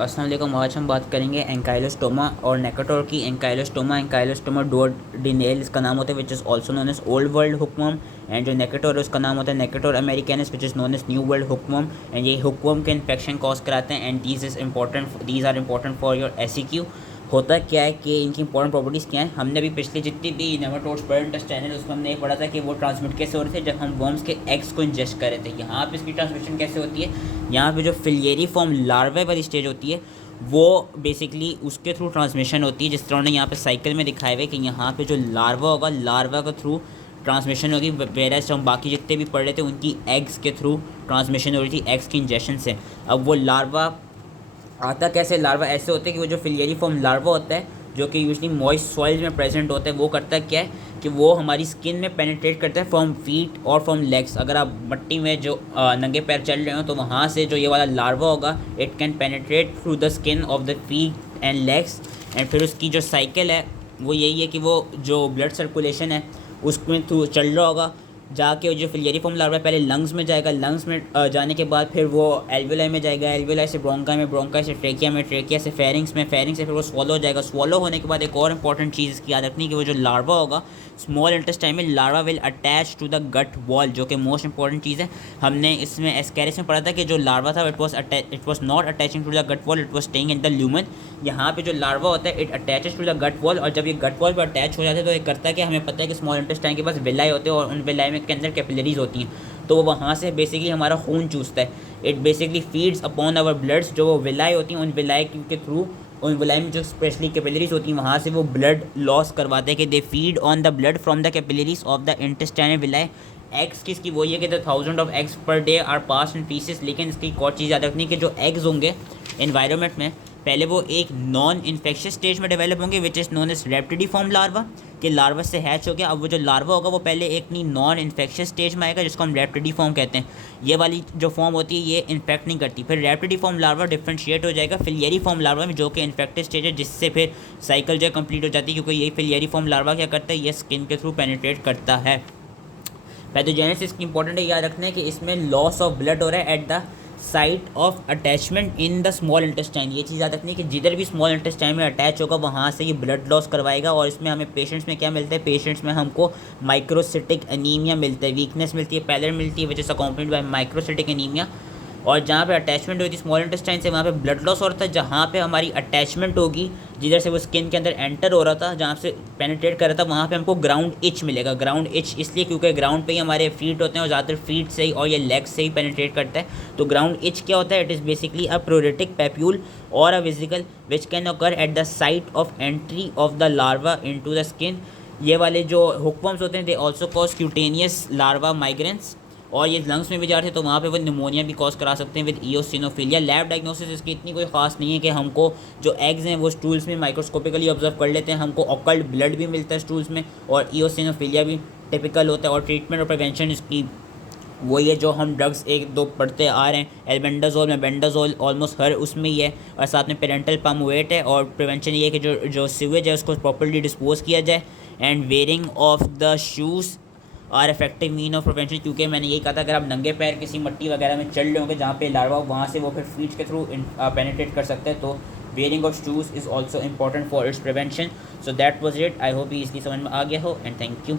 अस्सलाम वालेकुम। आज हम बात करेंगे एंकाइलोस्टोमा और नेकाटोर की। एंकाइलोस्टोमा डुओडेनल इसका नाम होता है, which is also known as old world hookworm. And जो नेकाटोर है उसका नाम होता है Necator americanus, which is known as new world hookworm. And ये हुकवर्म के इन्फेक्शन कॉज कराते हैं। And these are important for your SEQ। होता क्या है कि इनकी इंपॉर्टेंट प्रॉपर्टीज़ क्या हैं, हमने अभी पिछले जितनी भी नेमाटोड्स बर्ड इंटेस्टाइनल उसमें हमने पढ़ा था कि वो ट्रांसमिट कैसे हो रहे थे जब हम वर्म्स के एग्स को इंजेस्ट कर रहे थे। यहाँ पे इसकी ट्रांसमिशन कैसे होती है, यहाँ पे जो फिलियरी फॉर्म लार्वा वाली स्टेज होती है वो बेसिकली उसके थ्रू ट्रांसमिशन होती है। जिस तरह ने यहाँ पे साइकिल में दिखाए हुए कि यहाँ पे जो लार्वा होगा, लार्वा के थ्रू ट्रांसमिशन होगी। वेराज हम बाकी जितने भी पढ़ रहे थे उनकी एग्स के थ्रू ट्रांसमिशन हो रही थी, एग्स की इंजेक्शन से। अब वो लार्वा आता कैसे, लार्वा ऐसे होते हैं कि वो जो फिलियरी फॉर्म लार्वा होता है जो कि यूजली मॉइस्ट सॉइल में प्रेजेंट होता है, वो करता है क्या है कि वो हमारी स्किन में पेनिट्रेट करता है फ्रॉम फीट और फ्रॉम लेग्स। अगर आप मट्टी में जो नंगे पैर चल रहे हो तो वहाँ से जो ये वाला लार्वा होगा, it can penetrate through the skin of the feet and legs. And फिर उसकी जो साइकिल है वो यही है कि वो जो ब्लड सर्कुलेशन है उसमें थ्रू चल रहा होगा, जाके जो फिलियरी फॉर्म लार्वा पहले लंग्स में जाएगा, लंग्स में जाने के बाद फिर वो एल्वियोलाई में जाएगा, एल्वियोलाई से ब्रोंका में, ब्रोंका से ट्रेकिया में, ट्रेकिया से फेरिंग्स में, फेरिंग्स से फिर वो स्वॉलो हो जाएगा। स्वॉलो होने के बाद एक और इंपॉर्टेंट चीज़ इसकी याद रखनी कि वो जो लार्वा होगा स्मॉल इंटेस्टाइन में, larva will attach to the gut wall, जो कि मोस्ट इंपॉर्टेंट चीज़ है। हमने इसमें एस्कैरिस में पढ़ा था कि जो लार्वा था it was not attaching to the gut wall, it was staying in the lumen. यहाँ पे जो लार्वा होता है it attaches to the gut wall, और जब ये गट वॉल पर अटैच हो जाते हैं तो ये करता है कि हमें पता है कि स्मॉल इंटेस्टाइन के पास विलाई होते हैं और उन विलाई में के अंदर कैपिलरीज होती हैं, तो वो वहाँ से बेसिकली हमारा खून चूसता है। It basically feeds upon our bloods. जो वो विलाई होती हैं उन विलाई के थ्रू, उन विलाई में जो स्पेशली कैपिलरीज होती हैं वहाँ से वो ब्लड लॉस करवाते हैं कि they feed on the blood from the capillaries of the intestinal villi. Eggs किसकी, वो ये कि the 1000 of eggs per day are pass in faeces. लेकिन इसकी एक और चीज़ याद रखनी कि जो एग्स होंगे इन्वायरमेंट में पहले वो एक नॉन इन्फेक्शियस स्टेज में डेवलप होंगे, which is known as rhabditiform larva, कि लार्वा से हैच हो गया। अब वो जो लार्वा होगा वो पहले एक नॉन इन्फेक्शियस स्टेज में आएगा जिसको हम रेप्टिडिफॉर्म कहते हैं। ये वाली जो फॉर्म होती है ये इन्फेक्ट नहीं करती। फिर रेप्टिडिफॉर्म लार्वा डिफ्रेंशिएट हो जाएगा फिलियरी फॉर्म लार्वा में, जो कि इन्फेक्टेड स्टेज है, जिससे फिर साइकिल जो है कंप्लीट हो जाती है, क्योंकि ये फिलियरी फॉर्म लार्वा क्या करता है, ये स्किन के थ्रू पेनिट्रेट करता है। पैथोजेनेसिस की इंपॉर्टेंट है याद रखना है कि इसमें लॉस ऑफ ब्लड हो रहा है eight the site of attachment in the small intestine. ये चीज़ याद रखनी है कि जिधर भी स्मॉल इंटेस्टाइन में अटैच होगा वहाँ से ये ब्लड लॉस करवाएगा। और इसमें हमें पेशेंट्स में क्या मिलता है, पेशेंट्स में हमको माइक्रोसिटिक एनीमिया मिलता है, वीकनेस मिलती है, पैलर मिलती है, which is accompanied by microcytic anaemia. और जहाँ पे अटैचमेंट होती है स्मॉल इंटेस्टाइन से वहाँ पे ब्लड लॉस हो रहा था। जहाँ पे हमारी अटैचमेंट होगी, जिधर से वो स्किन के अंदर एंटर हो रहा था, जहाँ से पेनिट्रेट कर रहा था, वहाँ पे हमको ग्राउंड इच मिलेगा। ग्राउंड इच इसलिए क्योंकि ग्राउंड पे ही हमारे फीट होते हैं और ज़्यादातर फीट से ही और ये लेग्स से ही पेनिट्रेट करता है। तो ग्राउंड इच क्या होता है, it is basically a pruritic papule और a vesicle which can occur at the site of entry of the larva into the skin. ये वाले जो हुकवर्म्स होते हैं they also cause cutaneous larva migrans, और ये लंग्स में भी जाते हैं तो वहाँ पे वो निमोनिया भी कॉज करा सकते हैं विद इओसिनोफिलिया। लैब डायग्नोसिस इसकी इतनी कोई खास नहीं है कि हमको जो एग्स हैं वो स्टूल्स में माइक्रोस्कोपिकली ऑब्जर्व कर लेते हैं, हमको ऑकल्ट ब्लड भी मिलता है स्टूल्स में और इओसिनोफिलिया भी टिपिकल होता है। और ट्रीटमेंट और प्रिवेंशन इसकी वो ये जो हम ड्रग्स एक दो पढ़ते आ रहे हैं, एल्बेंडाजोल में बेंडाजोल ऑलमोस्ट हर उसमें ही है, और साथ में पेरेंटल पम वेट है। और प्रिवेंशन ये है कि जो सीवेज है उसको प्रॉपर्ली डिस्पोज किया जाए। And wearing of the shoes are effective mean of prevention, क्योंकि मैंने यही कहा था अगर आप नंगे पैर किसी मट्टी वगैरह में चल रहे होंगे जहाँ पे लार्वा, वहाँ से वो फिर फीट के थ्रू पेनिट्रेट कर सकते हैं। तो wearing of shoes is also important for its prevention. So that was it. I hope ये इसकी समझ में आ गया हो, एंड थैंक यू।